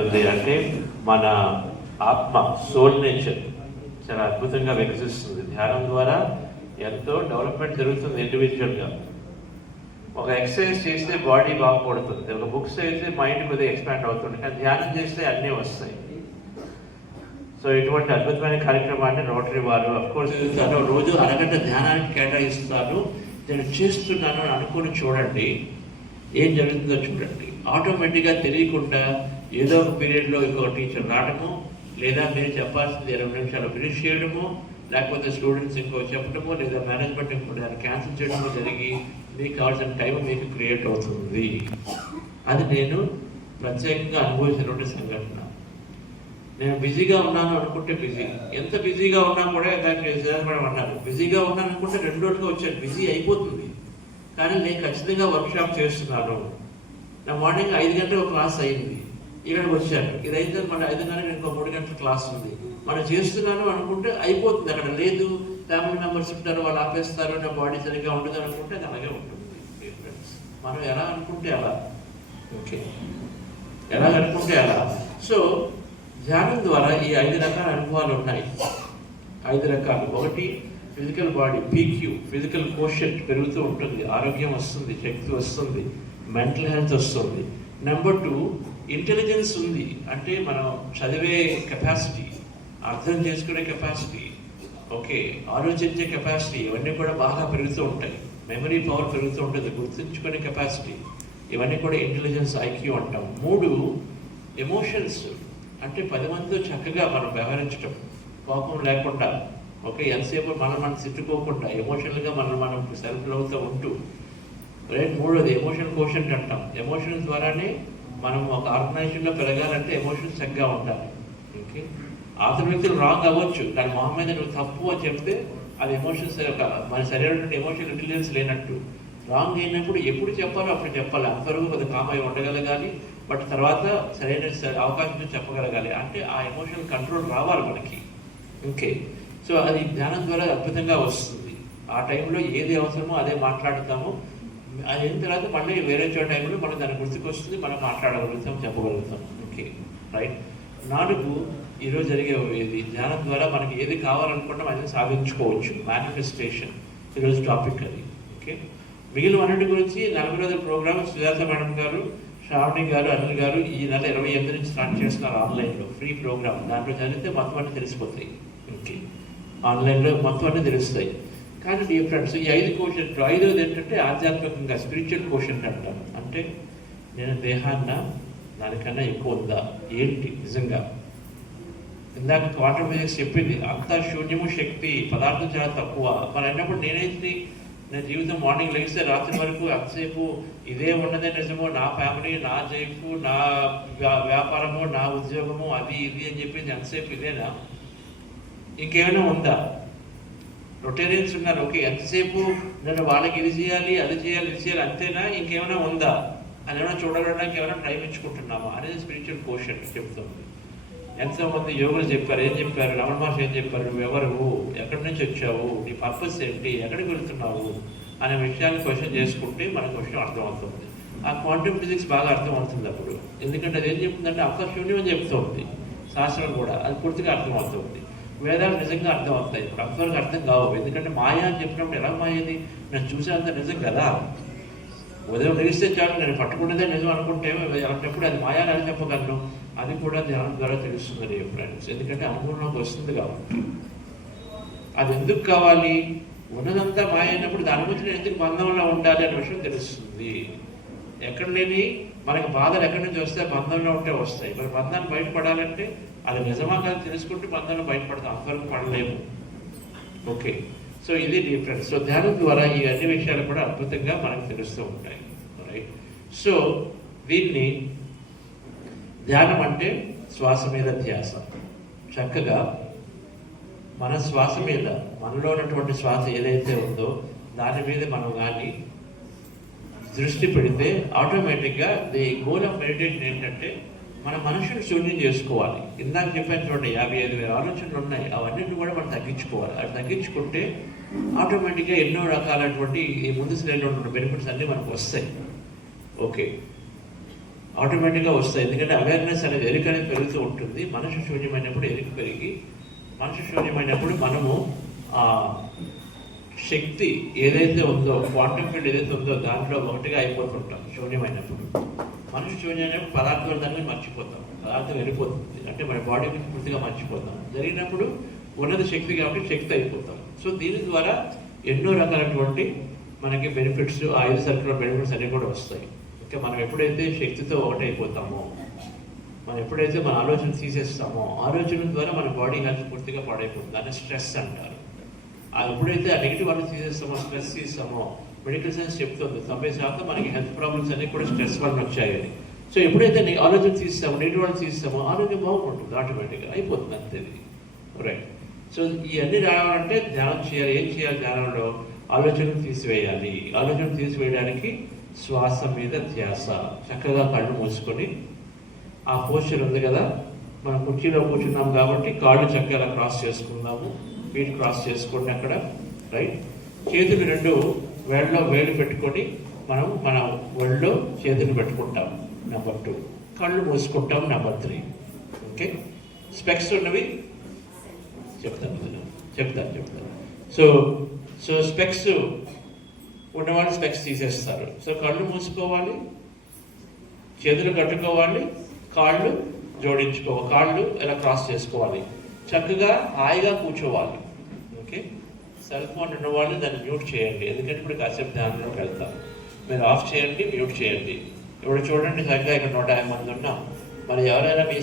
జరుగుతుంది అంటే మన ఆత్మ సోల్ నేచర్ చాలా అద్భుతంగా వికసిస్తుంది. ధ్యానం ద్వారా ఎంతో డెవలప్మెంట్ జరుగుతుంది ఇండివిజువల్గా ఒక ఎక్సర్సైజ్ చేస్తే బాడీ బాగుపడుతుంది. ఒక బుక్స్ చేస్తే మైండ్ కొద్దిగా ఎక్స్పాండ్ అవుతుంది. కానీ ధ్యానం చేస్తే అన్నీ వస్తాయి. సో ఇటువంటి అద్భుతమైన కార్యక్రమాన్ని రోటరీ వారు అఫ్ కోర్స్ రోజు అరగంట ధ్యానానికి కేటాయిస్తారు. నేను చేస్తున్నాను అని అనుకుని చూడండి. ఏం జరుగుతుందో చూడండి. ఆటోమేటిక్గా తెలియకుండా ఏదో ఒక పీరియడ్లో ఇంకొక టీచర్ రావడము లేదా మీరు చెప్పాల్సింది ఇరవై నిమిషాలు ఫినిష్ చేయడము లేకపోతే స్టూడెంట్స్ ఇంకో చెప్పడము లేదా మేనేజ్మెంట్ ఇంకోటి క్యాన్సిల్ చేయడము జరిగి మీకు కావాల్సిన టైం మీకు క్రియేట్ అవుతుంది. అది నేను ప్రత్యేకంగా అనుభవించినటువంటి సంఘటన. నేను బిజీగా ఉన్నాను అనుకుంటే బిజీ. ఎంత బిజీగా ఉన్నా కూడా దానికి మేడం అన్నారు బిజీగా ఉన్నాను అనుకుంటే రెండు రోజులుగా వచ్చాను బిజీ అయిపోతుంది. కానీ నేను ఖచ్చితంగా వర్క్షాప్ చేస్తున్నాను. నా మార్నింగ్ ఐదు గంటలకు క్లాస్ అయింది. ఇక్కడికి వచ్చాను ఇది అయితే మన ఐదు ఇంకో మూడు గంటల క్లాస్ ఉంది. మనం చేస్తున్నాను అనుకుంటే అయిపోతుంది. అక్కడ లేదు. ఫ్యామిలీ మెంబర్స్ ఉంటారు వాళ్ళు ఆపేస్తారు నా బాడీ సరిగ్గా ఉండదు అనుకుంటే అది అలాగే ఉంటుంది. మనం ఎలా అనుకుంటే అలా. ఓకే ఎలా అనుకుంటే అలా. సో ధ్యానం ద్వారా ఈ ఐదు రకాల అనుభవాలు ఉన్నాయి. ఐదు రకాలు. ఒకటి physical body PQ physical quotient పెరుగుతూ ఉంటుంది. ఆరోగ్యం వస్తుంది శక్తి వస్తుంది మెంటల్ హెల్త్ వస్తుంది. నెంబర్ టూ ఇంటెలిజెన్స్ ఉంది అంటే మనం చదివే కెపాసిటీ అర్థం చేసుకునే కెపాసిటీ ఓకే ఆలోచించే కెపాసిటీ ఇవన్నీ కూడా బాగా పెరుగుతూ ఉంటాయి. మెమరీ పవర్ పెరుగుతూ ఉంటుంది. గుర్తుంచుకునే కెపాసిటీ ఇవన్నీ కూడా ఇంటెలిజెన్స్ ఐక్యూ అంటాం. మూడు ఎమోషన్స్ అంటే పది మందితో చక్కగా మనం వ్యవహరించడం కోపం లేకుండా ఓకే ఎంతసేపు మనం మనం తిట్టుకోకుండా ఎమోషనల్గా మనం మనం సెల్ఫ్ లవ్తో ఉంటూ. రైట్ మూడోది ఎమోషన్ కోషంట్ అంటాం. ఎమోషన్ ద్వారానే మనం ఒక ఆర్గనైజేషన్లో పెరగాలంటే ఎమోషన్స్ చక్కగా ఉండాలి. ఓకే? అవతల వ్యక్తులు రాంగ్ అవ్వచ్చు కానీ మొహం మీద నువ్వు తప్పు అని చెప్తే అది ఎమోషన్స్ ఒక మన సరైనటువంటి ఎమోషనల్ ఇంటెలిజెన్స్ లేనట్టు. రాంగ్ అయినప్పుడు ఎప్పుడు చెప్పాలో అప్పుడు చెప్పాలి. అంతవరకు కొంత కామ్ అయి ఉండగలగాలి బట్ తర్వాత సరైన అవకాశం చెప్పగలగాలి. అంటే ఆ ఎమోషనల్ కంట్రోల్ రావాలి మనకి. ఓకే? సో అది ధ్యానం ద్వారా అద్భుతంగా వస్తుంది. ఆ టైంలో ఏది అవసరమో అదే మాట్లాడతాము. అది అయిన తర్వాత మళ్ళీ వేరే చోట టైంలో మనం దాని గుర్తుకొస్తుంది మనం మాట్లాడగలుగుతాం చెప్పగలుగుతాం. ఓకే రైట్ నాలుగు ఈరోజు జరిగే ఇది ధ్యానం ద్వారా మనకి ఏది కావాలనుకుంటాం అది సాధించుకోవచ్చు. మేనిఫెస్టేషన్ ఈరోజు టాపిక్ అది. ఓకే మిగిలిన అన్నిటి గురించి నలభై రోజుల ప్రోగ్రామ్ సుజాత మేడం గారు శ్రావణి గారు అనిల్ గారు ఈ నెల ఇరవై ఎనిమిది నుంచి స్టార్ట్ చేస్తున్నారు ఆన్లైన్లో. ఫ్రీ ప్రోగ్రామ్ దాంట్లో చదివితే మొత్తం అన్ని తెలిసిపోతాయి. ఓకే ఆన్లైన్లో మొత్తం అన్ని తెలుస్తాయి. కానీ డియర్ ఫ్రెండ్స్ ఈ ఐదు క్వశ్చన్ ఐదోది ఏంటంటే ఆధ్యాత్మికంగా స్పిరిచువల్ క్వశ్చన్ అంటాం. అంటే నేను దేహాన్న దానికన్నా ఎక్కువ ఉందా? ఏంటి? నిజంగా? ఇందాక క్వాంటమ్ ఫిజిక్స్ చెప్పింది అంతా శూన్యము శక్తి పదార్థం చాలా తక్కువ. మరి అన్నప్పుడు నేనైతే నా జీవితం మార్నింగ్ లెగిస్తే రాత్రి వరకు అంతసేపు ఇదే ఉన్నదే నిజము నా ఫ్యామిలీ నా జైపు నా వ్యాపారము నా ఉద్యోగము అది ఇది అని చెప్పేసి అంతసేపు ఇదేనా? ఇంకేమైనా ఉందా? రొటేరియన్స్ ఉన్నారు. ఓకే ఎంతసేపు నేను వాళ్ళకి ఇది చేయాలి అది చేయాలి ఇది చేయాలి అంతేనా? ఇంకేమైనా ఉందా? అని ఏమైనా చూడడానికి ఏమైనా టైం ఇచ్చుకుంటున్నామా? అనేది స్పిరిచువల్ క్వశ్చన్ చెప్తుంది. ఎంతో మంది యోగులు చెప్పారు ఏం చెప్పారు? రమణ మహర్షి ఏం చెప్పారు? నువ్వు ఎవరు ఎక్కడి నుంచి వచ్చావు? నీ పర్పస్ ఏంటి? ఎక్కడికి వెళ్తున్నావు? అనే విషయాన్ని క్వశ్చన్ చేసుకుంటే మనకు క్వశ్చన్ అర్థమవుతుంది. ఆ క్వాంటమ్ ఫిజిక్స్ బాగా అర్థమవుతుంది అప్పుడు. ఎందుకంటే అది ఏం చెప్తుందంటే అంత శూన్యం అని చెప్తుంది. శాస్త్రం కూడా. అది పూర్తిగా అర్థమవుతుంది. వేదాలు నిజంగా అర్థమవుతాయి. ఇప్పుడు అంతవరకు అర్థం కావు. ఎందుకంటే మాయా అని చెప్పినప్పుడు ఎలా మాయది నేను చూసేంత నిజం కదా. ఉదయం లెగిస్తే చాలు నేను పట్టుకున్నదే నిజం అనుకుంటే అలాంటప్పుడు అది మాయా అని చెప్పగలను. అది కూడా ధ్యానం ద్వారా తెలుస్తుంది ఫ్రెండ్స్ ఎందుకంటే అనుభవంలోకి వస్తుంది కాబట్టి. అది ఎందుకు కావాలి? ఉన్నదంతా మాయ అయినప్పుడు దాని గురించి నేను ఎందుకు బంధంలో ఉండాలి అనే విషయం తెలుస్తుంది. ఎక్కడ లేని మనకి బాధలు ఎక్కడి నుంచి వస్తే బంధంలో ఉంటే వస్తాయి. మరి బంధాన్ని బయటపడాలంటే అది నిజమా కాదు తెలుసుకుంటే బంధంలో బయటపడతాం. అందరూ పడలేము. ఓకే. సో ఇది డిఫరెన్స్ సో ధ్యానం ద్వారా ఈ అన్ని విషయాలు కూడా అద్భుతంగా మనకు తెలుస్తూ ఉంటాయి. రైట్ సో దీన్ని ధ్యానం అంటే శ్వాస మీద ధ్యాస. చక్కగా మన శ్వాస మీద మనలో ఉన్నటువంటి శ్వాస ఏదైతే ఉందో దాని మీద మనం కానీ దృష్టి పెడితే ఆటోమేటిక్గా ది గోల్ ఆఫ్ మెడిటేషన్ ఏంటంటే మన మనుషులు శూన్యం చేసుకోవాలి. ఇందాక చెప్పాను చూడండి యాభై ఐదు వేల ఆలోచనలు ఉన్నాయి. అవన్నీ కూడా మనం తగ్గించుకోవాలి. అది తగ్గించుకుంటే ఆటోమేటిక్గా ఎన్నో రకాలైనటువంటి ఈ ముందు శ్రేణిలో ఉన్న బెనిఫిట్స్ అన్నీ మనకు వస్తాయి. ఓకే ఆటోమేటిక్గా వస్తాయి. ఎందుకంటే అవేర్నెస్ అనేది ఎరుక అనేది పెరుగుతూ ఉంటుంది. మనసు శూన్యమైనప్పుడు ఎరుక పెరిగి మనసు శూన్యమైనప్పుడు మనము శక్తి ఏదైతే ఉందో క్వాంటమ్ ఫీల్డ్ ఏదైతే ఉందో దాంట్లో ఒకటిగా అయిపోతుంటాం శూన్యమైనప్పుడు. మనిషి శూన్యమైనప్పుడు పదార్థాలు దాన్ని మర్చిపోతాం. పదార్థం వెళ్ళిపోతుంది. అంటే మన బాడీ గురించి పూర్తిగా మర్చిపోతాం. జరిగినప్పుడు ఉన్నది శక్తి కాబట్టి శక్తి అయిపోతాం. సో దీని ద్వారా ఎన్నో రకాలైనటువంటి మనకి బెనిఫిట్స్ ఆయుధ సర్కిల్ బెనిఫిట్స్ అన్నీ కూడా వస్తాయి. ఇంకా మనం ఎప్పుడైతే శక్తితో ఒకటైపోతామో మనం ఎప్పుడైతే మన ఆలోచన తీసేస్తామో ఆలోచన ద్వారా మన బాడీ హెల్త్ పూర్తిగా పాడైపోతుంది. దాన్ని స్ట్రెస్ అంటారు. ఎప్పుడైతే ఆ నెగిటివ్ వల్ల తీసేస్తామో స్ట్రెస్ తీస్తామో మెడికల్ సైన్స్ చెప్తుంది. తొంభై శాతం మనకి హెల్త్ ప్రాబ్లమ్స్ అన్ని కూడా స్ట్రెస్ వల్ల వచ్చాయని సో ఎప్పుడైతే నీ తీస్తామో నెగిటివ్ వాళ్ళు తీస్తామో ఆరోగ్యం బాగుంటుంది ఆటోమేటిక్గా అయిపోతుంది అంతే రైట్ సో ఇవన్నీ రావాలంటే ధ్యానం చేయాలి. ఏం చేయాలి ధ్యానంలో? ఆలోచనలు తీసివేయాలి. ఆలోచన తీసివేయడానికి శ్వాస మీద ధ్యాస. చక్కగా కళ్ళు మూసుకొని ఆ పోస్చర్ ఉంది కదా? మనం కుర్చీలో కూర్చున్నాం కాబట్టి కాళ్ళు చక్కగా క్రాస్ చేసుకుందాము. ఫీట్ క్రాస్ చేసుకోండి అక్కడ రైట్ చేతులు రెండు వేళ్ళలో వేలు పెట్టుకొని మనం మన ఒళ్ళో చేతులు పెట్టుకుంటాం నెంబర్ టూ కళ్ళు మూసుకుంటాం నెంబర్ త్రీ ఓకే స్పెక్స్ ఉన్నవి? చెప్తాను చెప్తాను చెప్తాను. సో సో స్పెక్స్ ఉన్నవాళ్ళు స్పెక్స్ తీసేస్తారు. సో కళ్ళు మూసుకోవాలి చేతులు కట్టుకోవాలి కాళ్ళు జోడించుకోవాలి కాళ్ళు ఇలా క్రాస్ చేసుకోవాలి? చక్కగా హాయిగా కూర్చోవాలి. ఓకే? సెల్ ఫోన్ ఉన్నవాళ్ళు దాన్ని మ్యూట్ చేయండి. ఎందుకంటే ఇప్పుడు కాసేపు ధ్యానంలోకి వెళ్తాం. మీరు ఆఫ్ చేయండి మ్యూట్ చేయండి. ఇప్పుడు చూడండి సరిగ్గా ఇక్కడ నూట యాభై మంది ఉన్నాం. మరి ఎవరైనా మీ